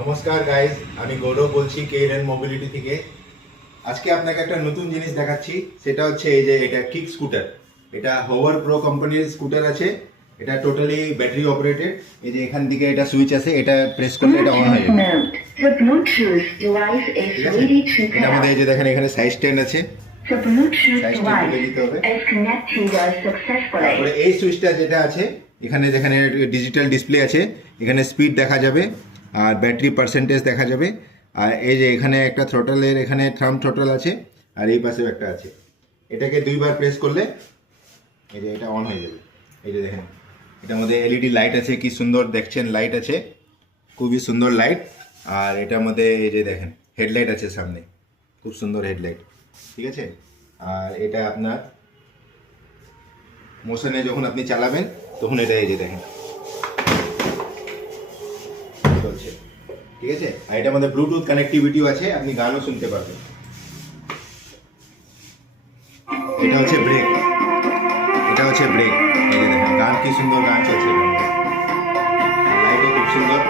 নমস্কার গাইজ, আমি গৌরব বলছি কেএনএন মোবিলিটি থেকে। আজকে আপনাকে একটা নতুন জিনিস দেখাচ্ছি। সেটা হচ্ছে এই যে এটা কিক স্কুটার। এটা হোভার প্রো কোম্পানির স্কুটার আছে। এটা টোটালি ব্যাটারি অপারেটেড। এই যে এখান থেকে এটা সুইচ আছে, এটা প্রেস করলে এটা অন হয়ে যাবে। The Bluetooth device is ঠিক আছে, ready to এটার মধ্যে এই pair. যে দেখেন এখানে সাইড স্ট্যান্ড আছে। The Bluetooth Size টা তুলে device দিতে হবে। is connected successfully. তারপরে এই সুইচটা যেটা আছে এখানে যেখানে ডিজিটাল ডিসপ্লে আছে, এখানে স্পিড দেখা যাবে আর ব্যাটারি পার্সেন্টেজ দেখা যাবে। আর এই যে এখানে একটা থ্রটলের এখানে থাম্ব থ্রটল আছে আর এই পাশেও একটা আছে। এটাকে দুইবার প্রেস করলে এই যে এটা অন হয়ে যাবে। এই যে দেখেন এটার মধ্যে এলইডি লাইট আছে, কি সুন্দর দেখছেন, লাইট আছে, খুবই সুন্দর লাইট। আর এটার মধ্যে এই যে দেখেন হেডলাইট আছে সামনে, খুব সুন্দর হেডলাইট। ঠিক আছে, আর এটা আপনার মোশনে যখন আপনি চালাবেন তখন এটা এই যে দেখেন চলছে। ঠিক আছে, আর এটার মধ্যে ব্লুটুথ কানেক্টিভিটিও আছে, আপনি গানও শুনতে পারবেন। এটা হচ্ছে ব্রেক, এটা হচ্ছে ব্রেক। এই যে দেখেন গান, কি সুন্দর গান চলছে। লাইটও খুব সুন্দর,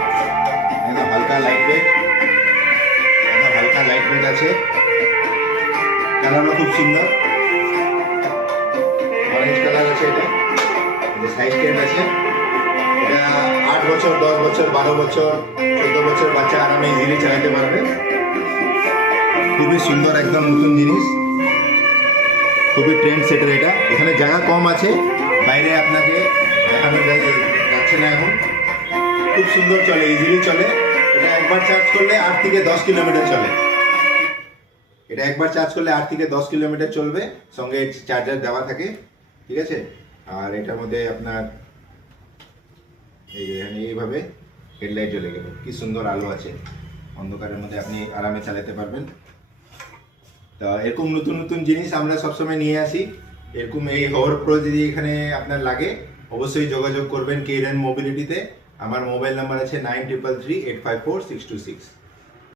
একদম হালকা লাইট ওয়েট, একদম হালকা লাইট ওয়েট আছে। কালারও খুব সুন্দর, অরেঞ্জ কালার আছে। এটা সাইড স্ট্যান্ড আছে। এটা 8 বছর, 10 বছর, 12 বছর, 14 বছর বাচ্চা আরামে ইজিলি চালাতে পারবে। খুবই সুন্দর, একদম নতুন জিনিস, খুবই ট্রেন্ড সেটার। এটা এখানে জায়গা কম আছে, বাইরে আপনাকে দেখানো যাচ্ছে না এখন। খুব সুন্দর চলে, ইজিলি চলে। এটা একবার চার্জ করলে 8 থেকে 10 কিলোমিটার চলে। এটা একবার চার্জ করলে 8 থেকে 10 কিলোমিটার চলবে, সঙ্গে চার্জার দেওয়া থাকে। ঠিক আছে, আর এটার মধ্যে আপনার এই যে এইভাবে হেডলাইট জ্বলে গেল, কি সুন্দর আলো আছে। অন্ধকারের মধ্যে আপনি আরামে চালাতে পারবেন। তা এরকম নতুন নতুন জিনিস আমরা সবসময় নিয়ে আসি। এরকম এই হোভার প্রো যদি এখানে আপনার লাগে, অবশ্যই যোগাযোগ করবেন কেএনএন মোবিলিটিতে। আমার মোবাইল নাম্বার আছে 9333854626।